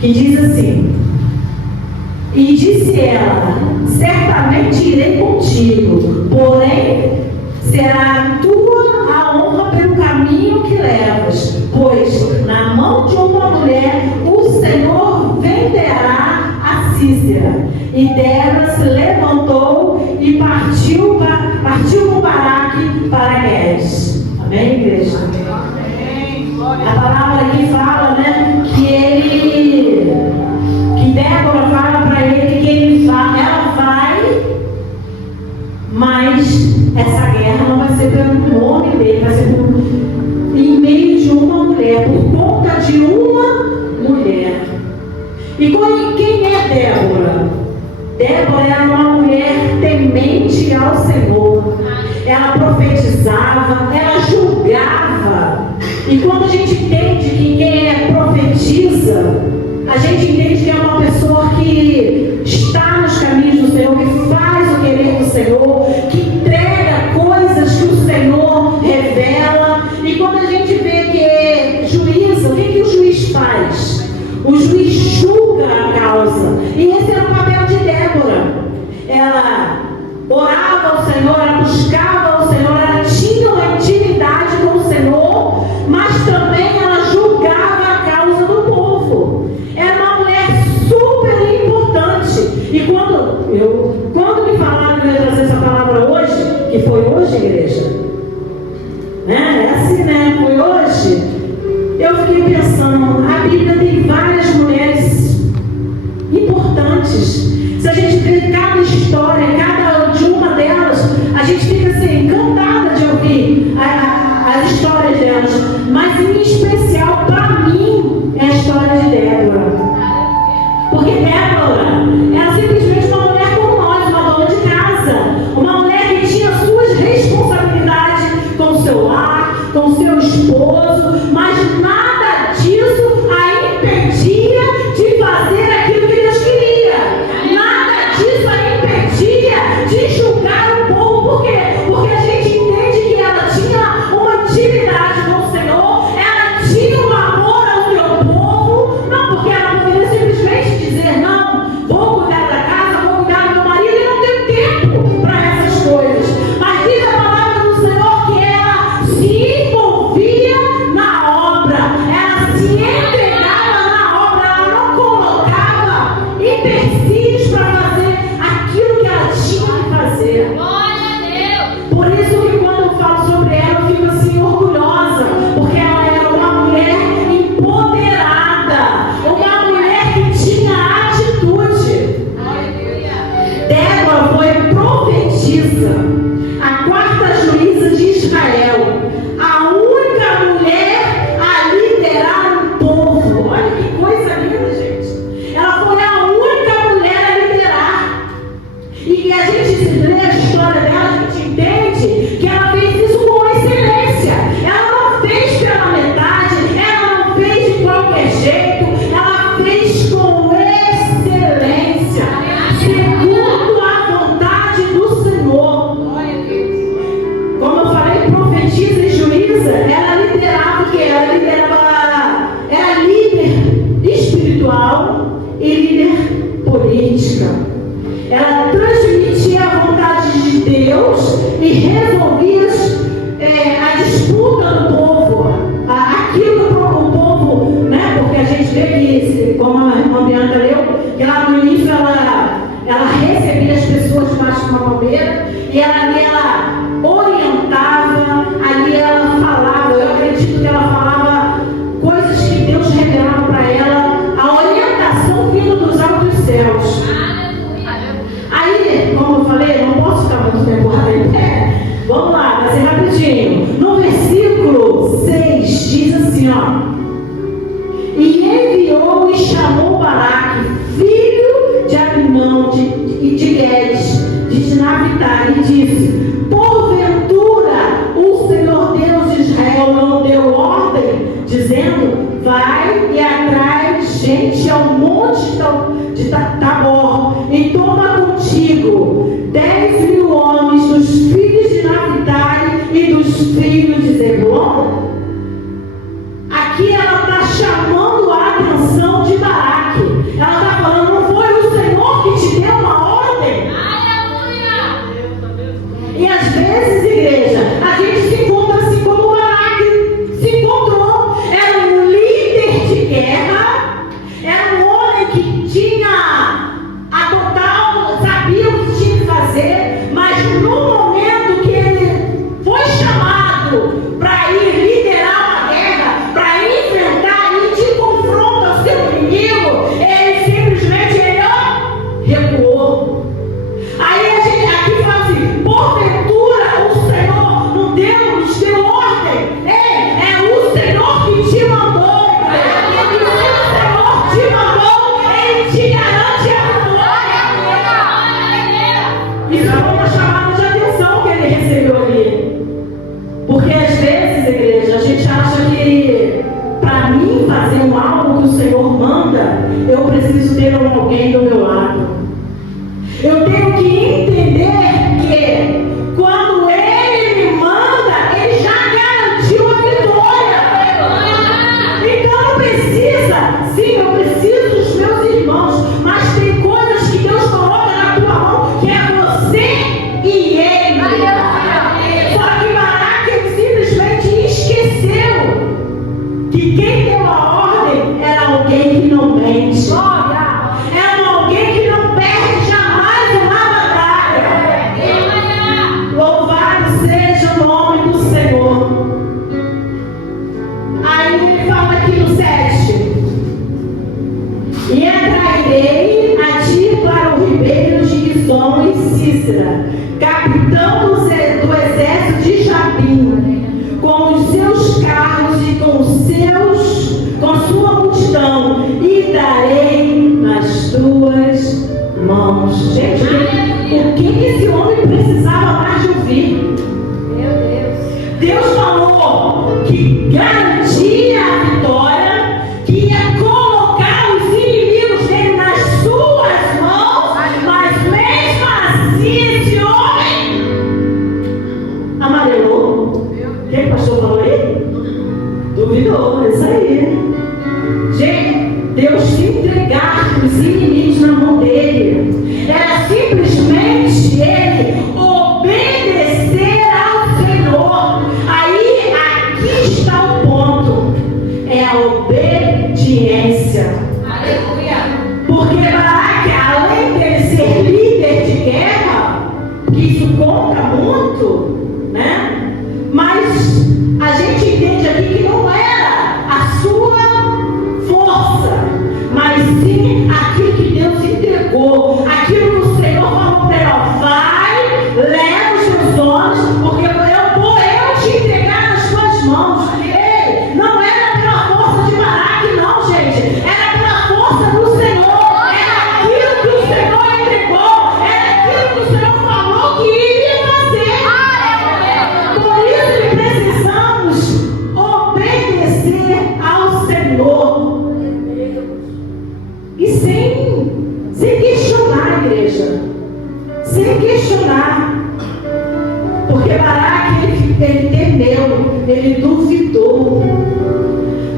que diz assim: e disse ela: certamente irei contigo, porém será tua a honra pelo caminho que levas, pois na mão de uma mulher o Senhor venderá a Císera. E Débora se levantou e partiu com Baraque para Guedes. Amém, igreja? A palavra aqui fala, né, que Débora fala para ele que ela vai, mas essa guerra não vai ser pelo nome dele, vai ser em meio de uma mulher, por conta de uma mulher. E quem é Débora? Débora era uma mulher temente ao Senhor. Ela profetizava, ela julgava. E quando a gente entende que quem profetiza, a gente entende que é uma pessoa que está nos caminhos do Senhor, que faz o querer do Senhor, que entrega coisas que o Senhor revela. E quando a gente vê que juízo, o que o juiz faz? O juiz julga a causa. E esse era o papel de Débora. Ela orava ao Senhor, ela buscava ao Senhor, ela tinha uma intimidade com o Senhor, mas também ela julgava a causa do povo. Era uma mulher super importante. E quando me falaram que eu ia trazer essa palavra hoje, que foi hoje, igreja, né? É assim, né? Foi hoje. Eu fiquei pensando, a Bíblia tem várias mulheres importantes. Se a gente vê cada história, cada de uma delas, a gente fica assim, encantada de ouvir as histórias delas. Mas em especial, para mim, é a história de Débora. Porque Débora era simplesmente uma mulher como nós, uma dona de casa. Uma mulher que tinha suas responsabilidades com o seu lar, com o seu esposo, mas nada disso a impedia de fazer aquilo que Deus queria. Nada disso a impedia de julgar o povo. Por quê? Porque a gente entende que ela tinha uma intimidade com o Senhor, ela tinha um amor ao seu povo. Não porque ela poderia simplesmente dizer: não, vou cuidar da casa, vou cuidar do meu marido, e não tenho tempo para essas coisas. Mas diz a palavra do Senhor que ela se envolvia na obra, ela se entregava na obra, ela não colocava empecilhos para fazer aquilo que ela tinha que fazer. Glória a Deus! Por isso que quando eu falo sobre ela, eu fico assim orgulhosa, porque ela era uma mulher empoderada, uma mulher que tinha atitude. Débora foi profetisa, a quarta juíza de Israel, a única mulher a liderar um povo. Olha que coisa linda, gente. Ela foi a única mulher a liderar. E a gente lê a história dela, a gente entende que ela fez isso com excelência. Ela não fez pela metade, ela não fez de qualquer jeito, ela fez com excelência, segundo a vontade do Senhor. Como eu falei, profetisa e juíza, ela liderava o que? Ela liderava, era líder espiritual e líder política. Ela transmitia a vontade de Deus e resolvia a disputa do povo, aquilo para o povo, né? Porque a gente vê que, como a irmã Bianca leu, que lá no início ela recebia as pessoas debaixo de uma palmeira e ali ela orientava, ali ela falava. Eu acredito que ela falava coisas que Deus revelava para ela, a orientação vinda dos altos céus. Aí, como eu falei, eu não posso ficar muito temporada em pé. Vamos lá, vai ser rapidinho. No versículo 6 diz assim, ó: e enviou e chamou Baraque, filho de Abinão, de Guedes, de Naphtali, e disse: porventura o Senhor Deus de Israel não deu ordem, dizendo: vai e atrai gente ao monte de Tabor, e toma contigo 10.000 homens dos filhos de Naphtali e dos filhos de Zebulon? Aqui ela está chamando a atenção de de Baraque. Ela está falando, não foi o Senhor que te deu uma ordem? E às vezes, igreja, a gente se encontra assim como Baraque se encontrou. Era um líder de guerra, era um homem que tinha a total, sabia o que tinha que fazer, mas no momento que ele foi chamado para ir liderar uma guerra, para enfrentar, ir de confronto ao seu inimigo, ele simplesmente recuou. Aí a gente aqui fala assim, porventura o Senhor não nos deu ordem. É o Senhor que te mandou. E se o Senhor te mandou, Ele te garante a vitória. Isso foi uma chamada de atenção que ele recebeu ali. Porque às vezes, igreja, a gente acha que para mim fazer algo que o Senhor manda, eu preciso ter alguém do meu lado. Eu tenho que entender que quando Ele me manda, Ele já garantiu a vitória. Então não precisa, sim, eu preciso dos meus irmãos, mas tem coisas que Deus coloca na tua mão que é você e Ele. Só que Baraque simplesmente esqueceu que quem deu a ordem era alguém que não mente. Era alguém que não perde jamais uma batalha. Louvado seja o nome do Senhor. Aí ele fala aqui no 7: e atrairei a ti para o ribeiro de Gizom e Sísera, capitão do exército de Jabim, com os seus carros e com sua multidão, e darei nas tuas mãos. Gente, o que esse homem precisava mais de ouvir? Deus falou que garantia a vitória, que ia colocar os inimigos dele nas suas mãos, mas mesmo assim esse homem amarelou. Quem o pastor falou aí? Duvidou, é isso aí. Gente, Deus se entregar os inimigos na mão dele era simplesmente ele obedecer ao Senhor. Aí, aqui está o ponto: é a obediência. Aleluia. Porque Baraque, além de ele ser líder de guerra, que isso conta muito, né? Mas a gente entende aqui que não era a sua força, mas sim aquilo que Deus entregou, aquilo que o Senhor falou para ele: ó, vai, leva os teus homens, porque eu vou te entregar nas tuas mãos. Ei, não era pela força de Baraque, não, gente, era pela força do Senhor, era aquilo que o Senhor entregou, era aquilo que o Senhor falou que iria fazer. Por isso precisamos obedecer ao Senhor. E sem questionar, igreja. Sem questionar. Porque Baraque, ele temeu, ele duvidou.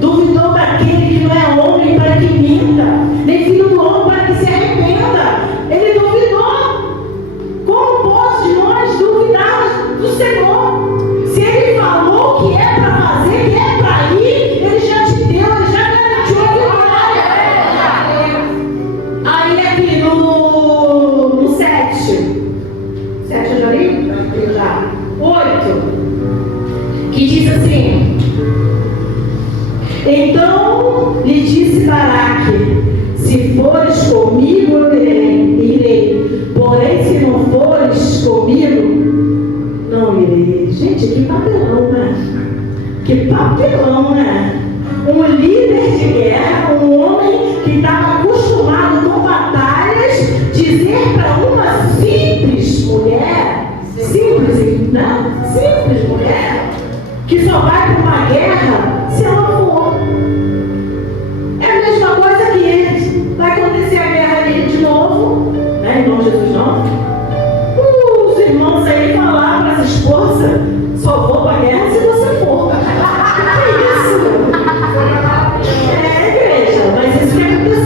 Duvidou daquele que não é homem para que minta, nem filho do homem para que se arrependa. Ele duvidou. Como pode nós duvidar do Senhor? Se Ele falou que é para fazer, que é para ir, Ele já te deu, Ele já garantiu a vitória. Aí aqui no 7. 7 eu já li? Já. 8. Que diz assim: então lhe disse Baraque: se fores comigo, eu irei. Porém, se não fores comigo, não irei. Gente, que papelão, né? Que papelão, né? Um líder de guerra, um homem que estava acostumado com batalhas, dizer para uma simples mulher, simples, né? Simples mulher, que só vai para uma guerra se ela for. É a mesma coisa que vai acontecer a guerra ali de novo, né? Em nome de Jesus, não. Os irmãos aí falar para as esposas: só vou para a guerra se você for. Que é isso? É, igreja, mas isso que aconteceu.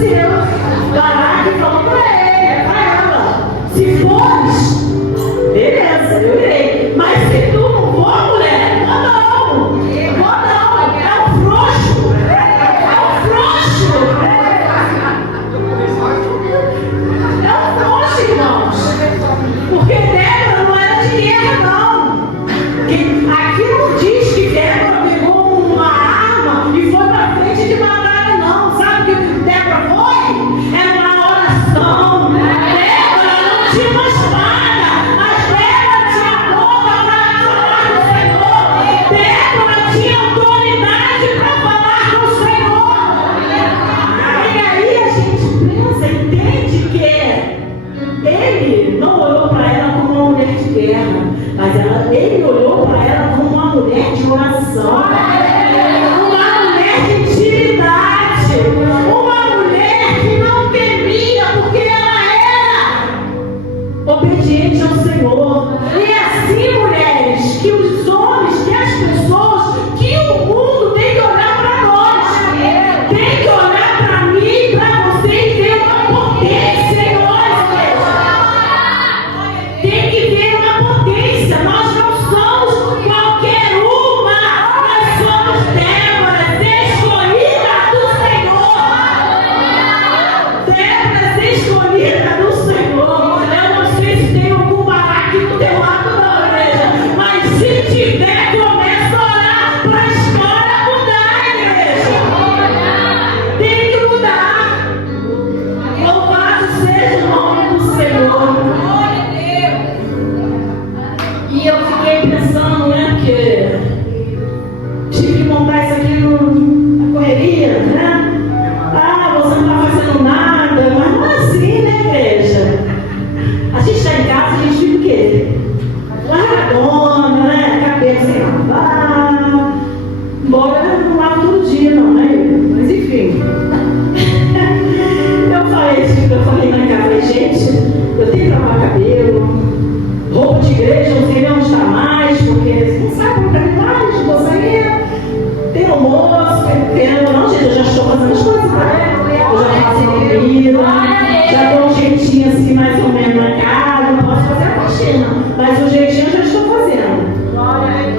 comida, já dou um jeitinho assim mais ou menos na casa, não posso fazer a faxina, mas o jeitinho eu já estou fazendo.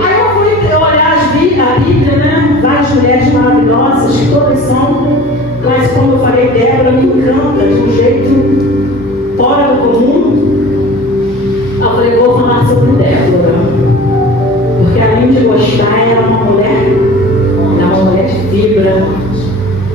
Aí eu fui olhar a Bíblia, né? Várias mulheres maravilhosas, que todas são, mas como eu falei, Débora me encanta de um jeito fora do comum. Eu falei, vou falar sobre Débora, porque além de gostar, ela é uma mulher de fibra,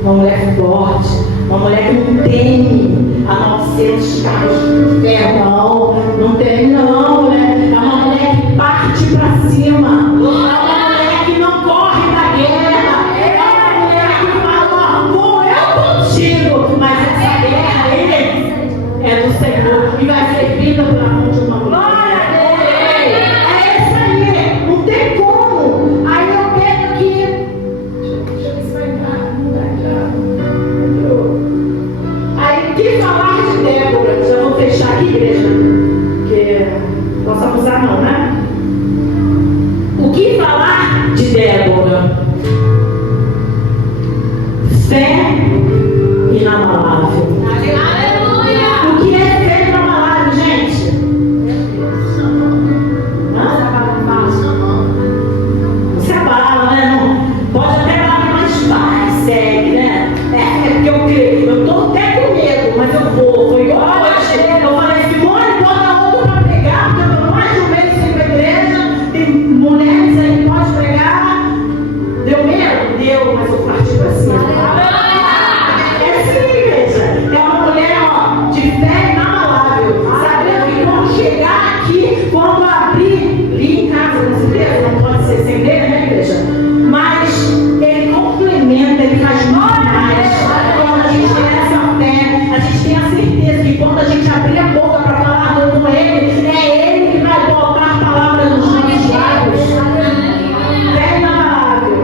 uma mulher forte, uma mulher que não teme a 900 carros de ferro, não teme não, mulher. É uma mulher que parte pra cima, é uma mulher que não corre da guerra, é uma mulher que fala, vou eu contigo, mas essa guerra é do Senhor e vai ser vida pela mão de uma mulher. É isso aí, não tem como. Aí eu quero que aí, que falar de Débora? Já vou fechar aqui, igreja, porque não posso abusar não, né? O que falar de Débora? Fé inabalável. Aleluia! O que é fé inabalável, gente? Não se abala, né? Não. Pode até dar mais paz, segue, né? É porque eu creio, eu estou até com medo, mas eu vou. Foi hoje, eu falei, Simone, bota outro para pregar, porque eu estou mais de um mês sem ir para a igreja, tem mulheres aí que podem pregar. Deu medo? Deu, mas eu parti para cima. É sim, igreja. É uma mulher, ó, de fé inabalável, sabendo que quando chegar aqui, quando abrir, ali em casa, com certeza, não pode ser sem ler, né, igreja? Mas ele complementa, ele faz muito mais. Quando a gente tem essa fé, a gente tem a certeza que quando a gente abrir a boca para falar com ele, é ele que vai botar a palavra nos nossos lábios. Fé inabalável.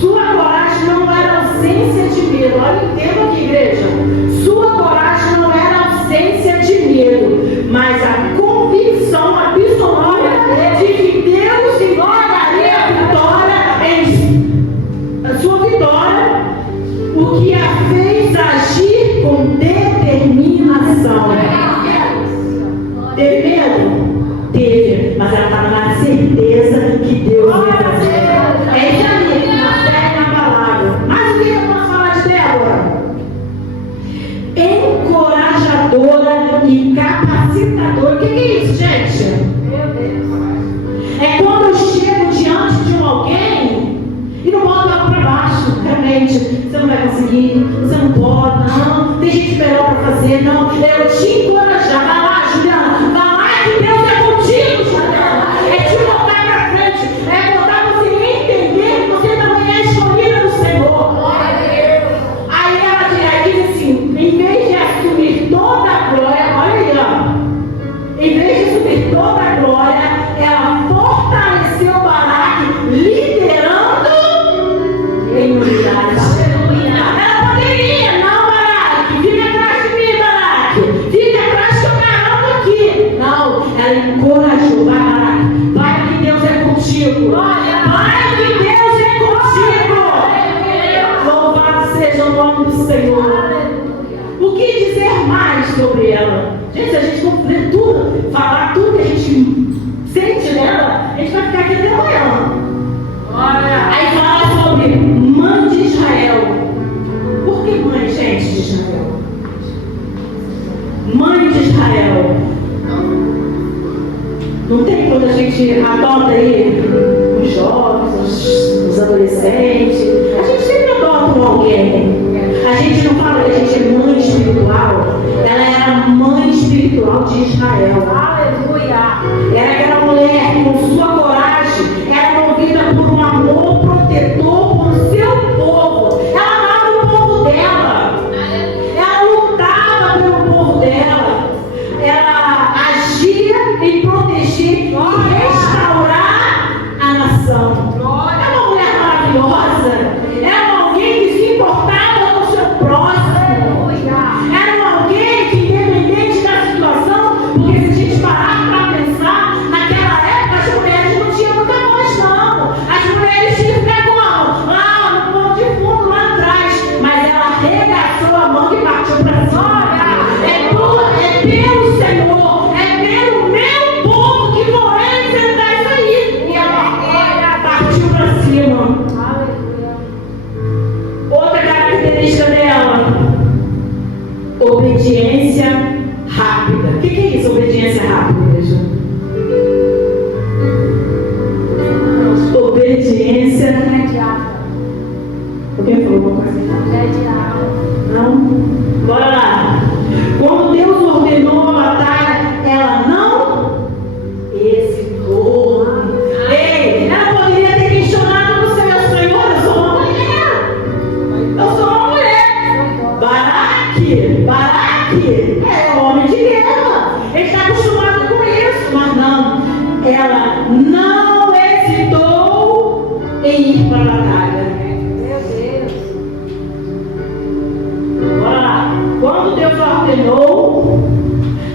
Sua coragem não era ausência de medo. Olha, entenda aqui, igreja. Sua coragem não era ausência de medo, mas a convicção absoluta de que Deus lhe daria a sua vitória, o que a fez agir com determinação. Teve medo? Teve, mas ela estava na certeza que Deus ia fazer. É isso aí, uma fé inabalável. Mas o que eu posso falar de Débora? Encorajadora e capacitadora. O que é isso, gente? É quando eu chego diante de alguém e não boto ela para baixo. Realmente, você não vai conseguir, você não pode, não. Tem gente melhor para fazer, não. Eu te encorajar. Vai lá, Juliana. Vai lá que Deus é contigo, Juliana. É te botar para frente. É botar você entender que você também é escolhida do Senhor. Aí ela diz assim, em vez de assumir toda a glória, olha aí, ó. Em vez de assumir toda a glória, ela fortaleceu Baraque, liderando em unidade. Ela poderia, não, Baraque, fica atrás de mim, Baraque, fica atrás que eu garanto aqui. Não, ela encorajou, vai, Baraque, vai que Deus é contigo, vai que Deus é contigo. Louvado seja o nome do Senhor. O que dizer mais sobre ela? Gente, se a gente for ver tudo, falar tudo que a gente sente nela, a gente vai ficar aqui até amanhã. Aí fala sobre mãe de Israel. Por que mãe, gente, de Israel? Mãe de Israel. Não tem quando a gente adota aí os jovens, os adolescentes. A gente sempre adota alguém. A gente não fala que a gente é mãe espiritual. Ela era a mãe espiritual de Israel. Aleluia! Era aquela mulher que, com sua coragem, era movida por um amor protetor por seu povo. Ela amava o povo dela. Ela lutava pelo povo dela. Ela agia em proteger e restaurar a nação. É uma mulher maravilhosa. Era alguém que se importava com o seu próximo. mão que partiu para cima. É pelo Senhor, é pelo meu povo que vou enfrentar isso aí. E ela partiu para cima. Outra característica dela: obediência rápida. O que é isso, obediência rápida, igreja? Obediência imediata. Alguém falou alguma coisa? Não? Bora lá. Quando Deus ordenou a batalha, ela não hesitou. Ei, ela poderia ter questionado no Senhor: Senhor, eu sou uma mulher. Eu sou uma mulher. Baraque é homem de guerra. Ele está acostumado com isso. Mas não, ela não hesitou em ir para a batalha. Meu Deus. Bora lá. Quando Deus ordenou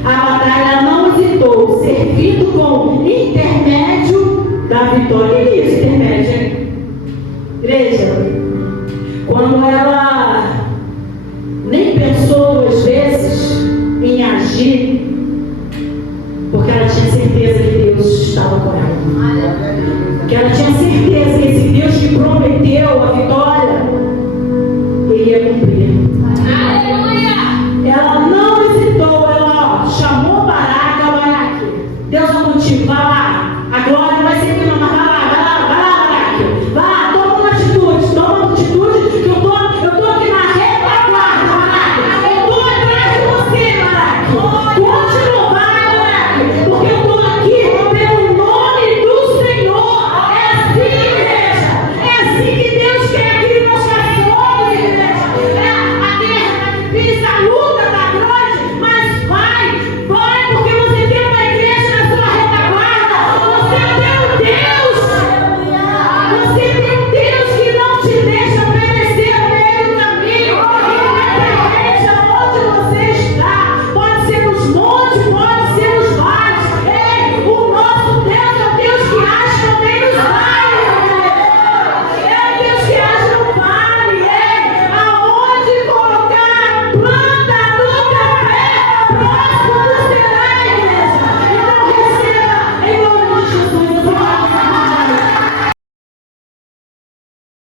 a batalha, ela não hesitou, servindo como intermédio da vitória. E isso, intermédio, hein? Igreja, quando ela